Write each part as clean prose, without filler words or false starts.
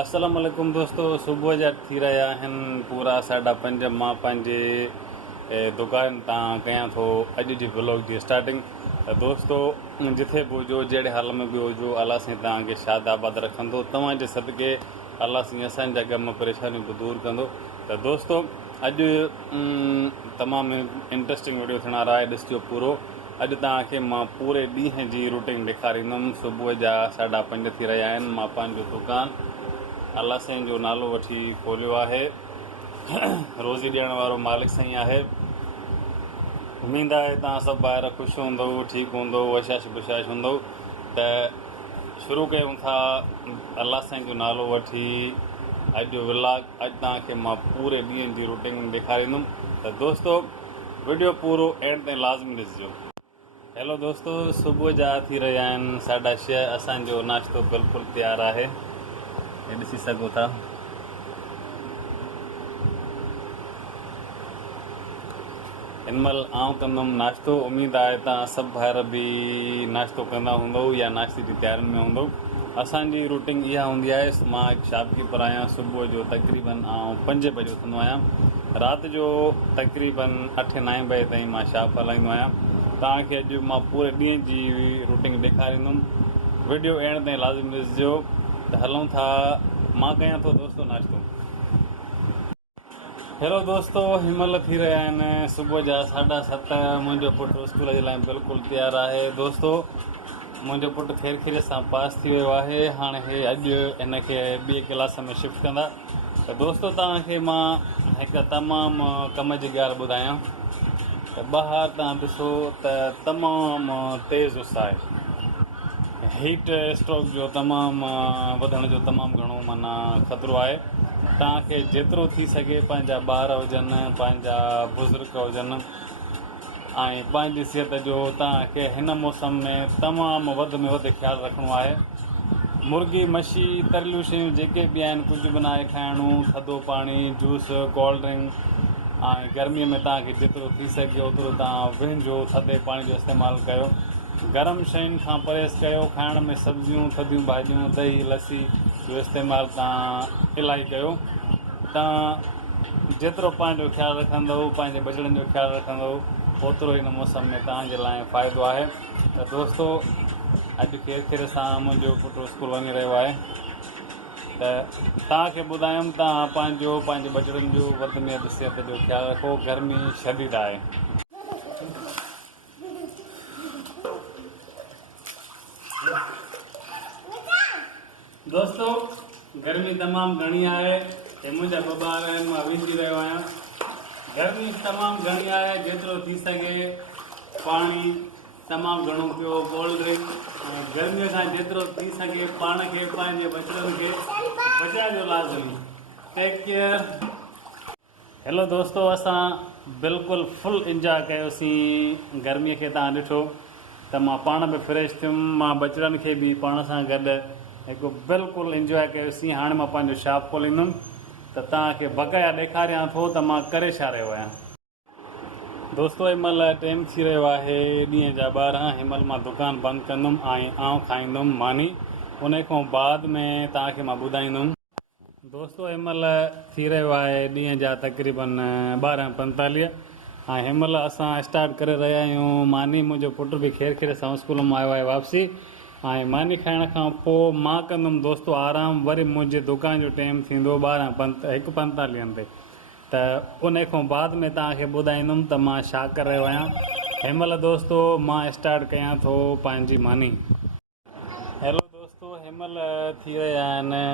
अस्सलाम वालेकुम दोस्तों, सुबह जा थी रहा आहिनि पूरा 5:30। मां पंहिंजे दुकान तां कयां थो अॼु जी व्लॉग जी स्टार्टिंग। त दोस्तों जिथे बि हुजो, जहिड़े हाल में बि हुजो, अलाह साईं तव्हांखे शाद आबाद रखंदो। तव्हांजे सदके अलाह साईं असांजा ग़म परेशानियूं बि दूरि कंदो। त दोस्तों अॼु तमामु इंट्रस्टिंग वीडियो थियण वारा आहे, ॾिसिजो पूरो। अॼु तव्हांखे मां पूरे ॾींहं जी रूटीन ॾेखारींदुमि। सुबुह जा 5:30 थी रहिया आहिनि। मां पंहिंजो दुकानु अलाह साईं जो नालो वठी खोलियो आहे। रोज़ी ॾियण वारो मालिक साईं आहे। उमेद आहे तव्हां सभु ॿाहिरि ख़ुशि हूंदव, ठीकु हूंदव, वशाश बुशाश हूंदव। त शुरू कयूं था अलाह साईं जो नालो वठी अॼु व्लॉग। अॼु तव्हांखे मां पूरे ॾींहं जी रूटीन ॾेखारींदुमि। त दोस्तो वीडियो पूरो एंड ताईं लाज़मी ॾिसिजो। हेलो दोस्तो, सुबुह जा थी रहिया आहिनि 6:30। असांजो नाश्तो बिल्कुलु तयारु आहे, हे ॾिसी सघो था। हिन महिल आउं कंदुमि नाश्तो। उमेद आहे तव्हां सभु भाइर बि नाश्तो कंदा हूंदव या नाश्ते जी तयारियुनि में हूंदव। असांजी रूटीन इहा हूंदी आहे। मां हिकु शॉपकीपर आहियां। सुबुह जो तक़रीबन 5 बजे उथंदो आहियां। राति जो तक़रीबन 8-9 बजे ताईं मां शॉप हलाईंदो आहियां। तव्हांखे अॼु मां पूरे ॾींहं जी रूटीन ॾेखारींदुमि। वीडियो एंड ताईं लाज़िमी ॾिसिजो। त हलूं था। मां कयां थो दोस्तो नाश्तो। हेलो दोस्तो, हिनमहिल थी रहिया आहिनि सुबुह जा 7:30। मुंहिंजो पुटु स्कूल जे लाइ बिल्कुलु तयारु आहे। दोस्तो मुंहिंजो पुटु ख़ैर सां पास थी वियो आहे। हाणे हे अॼु हिनखे ॿिए क्लास में शिफ्ट कंदा। त दोस्तो तव्हांखे मां हिकु तमामु कम जी ॻाल्हि ॿुधायां। त ॿाहिरि तव्हां ॾिसो त तमामु तेज़ उस आहे। हीट स्ट्रोक जो तमामु वधण जो तमामु घणो माना ख़तरो आहे। तव्हांखे जेतिरो थी सघे पंहिंजा ॿार हुजनि, पंहिंजा बुज़ुर्ग हुजनि ऐं पंहिंजी सिहत जो तव्हांखे हिन मौसम में तमामु वधि में वधि ख़्यालु रखिणो आहे। मुर्गी, मच्छी, तरियलूं शयूं जेके बि आहिनि कुझु बि न आहे खाइणो। थधो पाणी, जूस, कोल्ड ड्रिंक ऐं गर्मीअ में तव्हांखे जेतिरो थी सघे ओतिरो तव्हां विञो, थधे पाणी जो इस्तेमालु कयो। गरम शयुनि खां परहेज़ कयो। खाइण में सब्जियूं, थधियूं भाॼियूं, दही, लस्सी जो इस्तेमालु तव्हां इलाही कयो। तव्हां जेतिरो पंहिंजो ख़्यालु रखंदव, पंहिंजे बचड़नि जो ख़्यालु रखंदव, ओतिरो हिन मौसम में तव्हांजे लाइ फ़ाइदो आहे। त दोस्तो अॼु ख़ैर सां मुंहिंजो पुटु स्कूल वञी रहियो आहे। त तव्हांखे ॿुधायुमि तव्हां पंहिंजे बचड़नि जो वधि में वधि सिहत जो ख़्यालु रखो। गर्मी शदीद आहे। दोस्तो गर्मी तमामु घणी आहे। हे मुंहिंजा 2 ॿार आहिनि, मां विझी रहियो आहियां। गर्मी तमामु घणी आहे। जेतिरो थी सघे पाणी तमामु घणो पियो, कोल्ड ड्रिंक। गर्मीअ खां जेतिरो थी सघे पाण खे, पंहिंजे बचड़नि खे बचाइजो लाज़मी। Take care. हेलो दोस्तो, असां बिल्कुलु फुल इंजॉय कयोसीं गर्मीअ खे। तव्हां ॾिठो त मां पाण बि फ्रेश थियुमि, मां बचड़नि खे बि पाण सां गॾु हिकु बिल्कुलु इंजॉय कयोसीं। हाणे मां पंहिंजो शॉप खोलींदुमि त तव्हांखे बक़ाया ॾेखारियां थो त मां करे छा रहियो आहियां। दोस्तो हिन महिल टाइम थी रहियो आहे ॾींहं जा 12। हिन महिल मां दुकानु बंदि कंदुमि ऐं आउं खाईंदुमि मानी। उन खां बाद में तव्हांखे मां ॿुधाईंदुमि। दोस्तो हिन महिल थी रहियो आहे ॾींहं जा तक़रीबन 12:45 ऐं हिन महिल असां स्टार्ट करे रहिया आहियूं मानी। मुंहिंजो पुटु बि ख़ैर सां स्कूल मां आयो आहे वापसी। ऐं मानी खाइण खां पोइ मां कंदुमि दोस्तो आराम। वरी मुंहिंजे दुकान जो टाइम थींदो 1:45 ते। त उन खां बाद में तव्हांखे ॿुधाईंदुमि त मां छा करे रहियो आहियां। हिन महिल दोस्तो मां स्टार्ट कयां थो पंहिंजी मानी। हेलो दोस्तो, हिन महिल थी रहिया आहिनि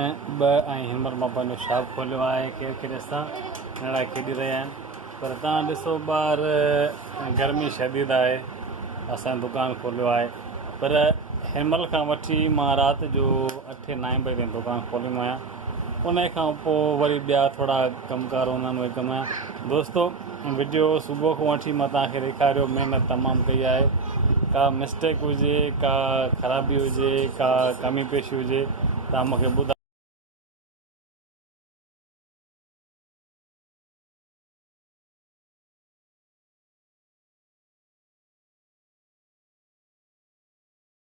2 ऐं हिन महिल मां पंहिंजो शॉप खोलियो आहे। ख़ैर सां नंढा खेॾी रहिया आहिनि। पर तव्हां ॾिसो ॿार, गर्मी शदीद आहे। असां दुकानु खोलियो आहे। पर हिन महिल खां वठी मां राति जो 8-9 बजे ताईं दुकानु खोलींदो आहियां। उन खां पोइ वरी ॿिया थोरा कमकार हूंदा आहिनि, उहे कंदो आहियां। दोस्तो वीडियो सुबुह खां वठी मां तव्हांखे ॾेखारियो। महिनत तमामु कई आहे। का मिस्टेक हुजे, का ख़राबी हुजे, का कमी पेशी हुजे, तव्हां मूंखे ॿुधायो।